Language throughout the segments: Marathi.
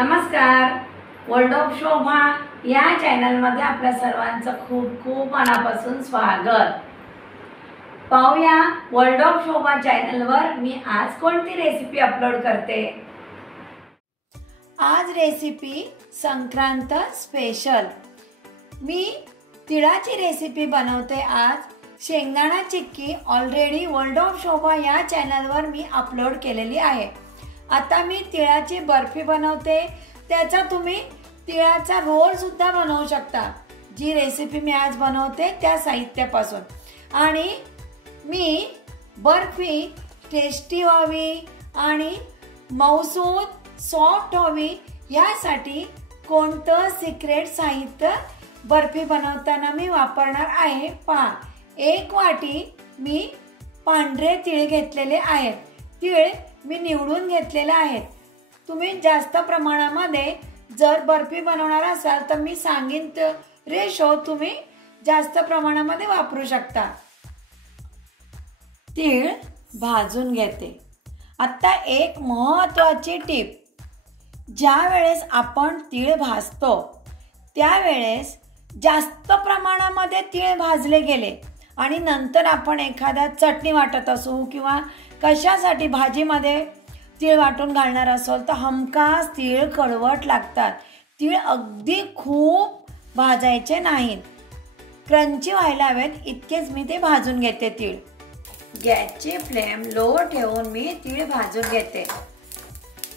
नमस्कार. वर्ल्ड ऑफ शोभा या चॅनलमध्ये आपल्या सर्वांचं खूप खूप मनापासून स्वागत. पाहूया वर्ल्ड ऑफ शोभा चॅनलवर मी आज कोणती रेसिपी अपलोड करते. आज रेसिपी संक्रांत स्पेशल. मी तिळाची रेसिपी बनवते. आज शेंगदाणा चिक्की ऑलरेडी वर्ल्ड ऑफ शोभा या चॅनलवर मी अपलोड केलेली आहे. आता मी तिळाची बर्फी बनवते. त्याचा तुम्ही तिळाचा रोल सुद्धा बनवू शकता. जी रेसिपी मी आज बनवते त्या साहित्यापासून. आणि मी बर्फी टेस्टी व्हावी आणि मऊसूद सॉफ्ट व्हावी यासाठी कोणतं सिक्रेट साहित्य बर्फी बनवताना मी वापरणार आहे पहा. 1 वाटी मी पांढरे तीळ घेतलेले आहेत. तीळ मी निवडून घेतलेले आहेत. तुम्ही जास्त प्रमाणामध्ये जर बर्फी बनवणार असाल तर मी सांगेन रेशो तुम्ही जास्त प्रमाणामध्ये वापरू शकता. तीळ भाजून घेते. आता एक महत्त्वाची टीप, ज्या वेळेस आपण तीळ भाजतो त्यावेळेस जास्त प्रमाणामध्ये तीळ भाजले गेले आणि नंतर आपण एखाद्या चटणी वाटत असू किंवा कशासाठी भाजीमध्ये तीळ वाटून घालणार असेल तर हमखास तीळ कडवट लागतात. तीळ अगदी खूप भाजायचे नाहीत, क्रंची व्हायला हवेत इतकेच मी ते भाजून घेते. तीळ गॅसची फ्लेम लो ठेवून मी तीळ भाजून घेते.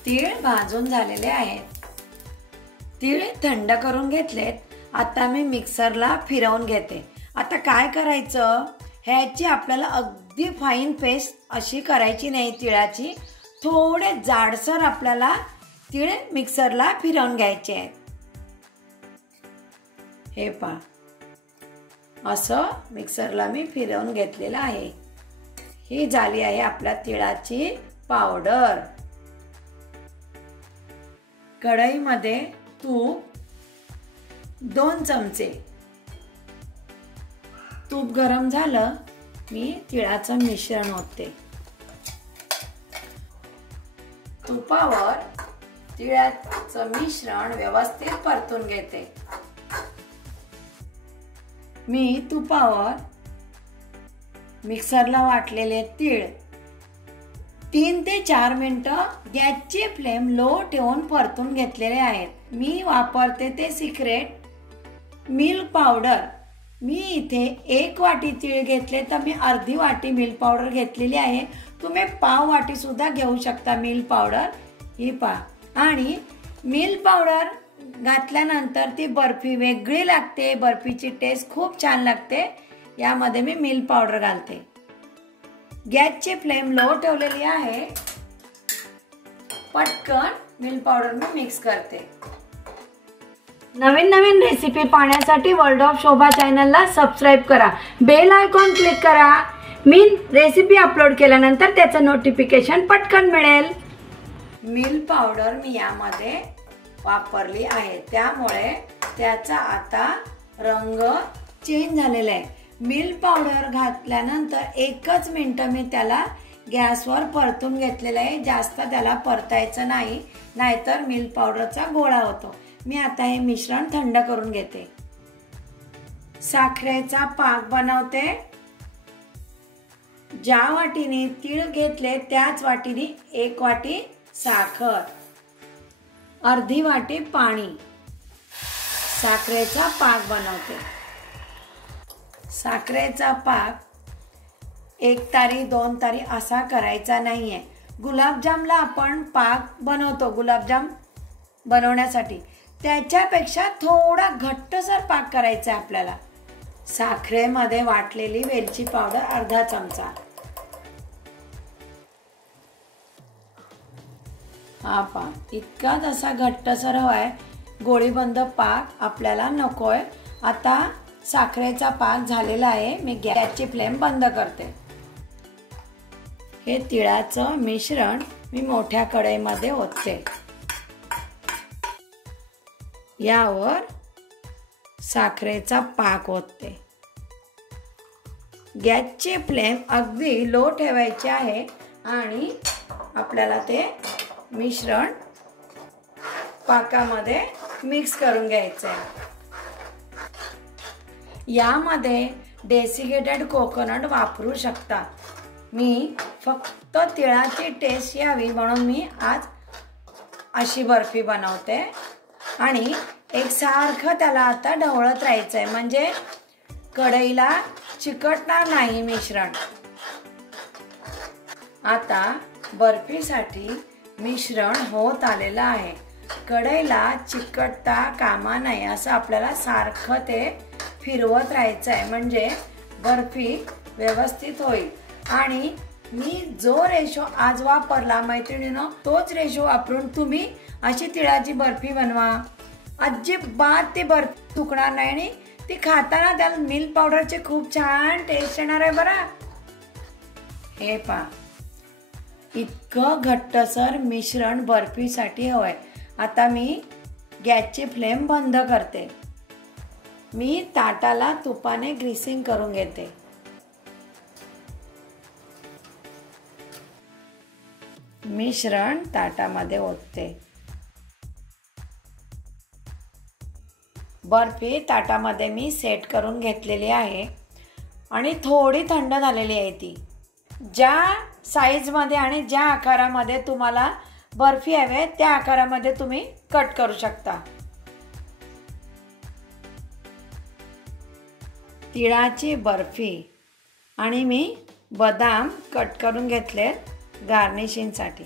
तीळ भाजून झालेले आहेत. तीळ थंड करून घेतलेत. आता मी मिक्सरला फिरवून घेते. आता काय करायचं, ह्याची आपल्याला अगदी फाईन पेस्ट अशी करायची नाही तिळाची. थोडे जाडसर आपल्याला तीळ मिक्सरला फिरवून घ्यायचे आहेत. हे पहा, असं मिक्सरला मी फिरवून घेतलेलं आहे. ही झाली आहे आपल्या तिळाची पावडर. कढईमध्ये तूप 2 चमचे. तूप गरम झालं मी तिळाचं मिश्रण ओतते. तुपावर तिळाचं मिश्रण व्यवस्थित परतून घेते. मी तुपावर मिक्सरला वाटलेले तीळ 3 ते 4 मिनिटं गॅसची फ्लेम लो ठेवून परतून घेतलेले आहेत. मी वापरते ते सिक्रेट मिल्क पावडर. मी इथे 1 वाटी तीळ घेतले तर मी अर्धी वाटी मिल्क पावडर घेतलेली आहे. तुम्ही पाव वाटी सुद्धा घेऊ शकता मिल्क पावडर. ही पहा. आणि मिल्क पावडर घातल्यानंतर ती बर्फी वेगळी लागते. बर्फीची टेस्ट खूप छान लागते. यामध्ये मी मिल्क पावडर घालते. गॅसची फ्लेम लो ठेवलेली आहे. पटकन मिल्क पावडर मी मिक्स करते. नवीन नवीन रेसिपी पाहण्यासाठी वर्ल्ड ऑफ शोभा चॅनलला सबस्क्राईब करा. बेल आयकॉन क्लिक करा. मी रेसिपी अपलोड केल्यानंतर त्याचं नोटिफिकेशन पटकन मिळेल. मिल्क पावडर मी यामध्ये वापरली आहे, त्यामुळे त्याचा आता रंग चेंज झालेला आहे. मिल्क पावडर घातल्यानंतर 1च मिनिट मी त्याला गॅसवर परतून घेतलेलं आहे. जास्त त्याला परतायचं नाही, नाहीतर मिल्क पावडरचा गोळा होतो. मी आता हे मिश्रण थंड करून घेते. साखरेचा पाक बनवते. ज्या वाटीने तीळ घेतले त्याच वाटीने 1 वाटी साखर, अर्धी वाटी पाणी. साखरेचा पाक बनवते. साखरेचा पाक 1 तारी 2 तारी असा करायचा नाहीये. गुलाबजामला आपण पाक बनवतो, गुलाबजाम बनवण्यासाठी त्याच्यापेक्षा थोडा घट्टसर पाक करायचा आहे आपल्याला. साखरेमध्ये वाटलेली वेलची पावडर अर्धा चमचा. हा पहा, इतकाच असा घट्टसर हवाय. गोळीबंद पाक आपल्याला नकोय. आता साखरेचा पाक झालेला आहे. मी गॅसची फ्लेम बंद करते. हे तिळाचं मिश्रण मी मोठ्या कढईमध्ये ओतते. यावर साखरेचा पाक ओतते. गॅसची फ्लेम अगदी लो ठेवायची आहे आणि आपल्याला ते मिश्रण पाकामध्ये मिक्स करून घ्यायचं आहे. यामध्ये डेसिकेटेड कोकोनट वापरू शकता. मी फक्त तिळाची टेस्ट यावी म्हणून मी आज अशी बर्फी बनवते आणि एकसारखं त्याला आता ढवळत राहायचं आहे, म्हणजे कढईला चिकटणार नाही मिश्रण. आता बर्फीसाठी मिश्रण होत आलेलं आहे. कढईला चिकटता कामा नये असं आपल्याला सारखं ते फिरवत राहायचं आहे, म्हणजे बर्फी व्यवस्थित होईल. आणि मी जो रेशो आज वापरला मैत्रिणींनो, तोच रेशो वापरून तुम्ही अशी तिळाची बर्फी बनवा. अजिबात ती बर्फी चुकणार नाही आणि ती खाताना त्याला मिल्क पावडरचे खूप छान टेस्ट येणार आहे बरं. हे पहा, इतकं घट्टसर मिश्रण बर्फीसाठी हवंय. आता मी गॅसची फ्लेम बंद करते. मी ताटाला तुपाने ग्रीसिंग करून घेते. मिश्रण ताटामध्ये ओतते. बर्फी ताटामध्ये मी सेट करून घेतलेली आहे आणि थोडी थंड झालेली आहे ती. ज्या साईजमध्ये आणि ज्या आकारामध्ये तुम्हाला बर्फी हवी आहे त्या आकारामध्ये तुम्ही कट करू शकता. तिळाची बर्फी आणि मी बदाम कट करून घेतले गार्निशिंगसाठी.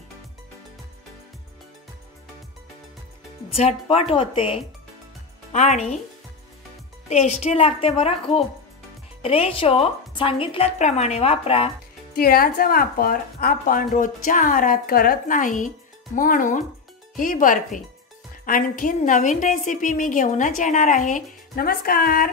झटपट होते आणि टेस्टी लागते बरं खूप. रेशो सांगितल्याप्रमाणे वापरा. तिळाचा वापर आपण रोजच्या आहारात करत नाही म्हणून ही बर्फी. आणखी नवीन रेसिपी मी घेऊनच येणार आहे. नमस्कार.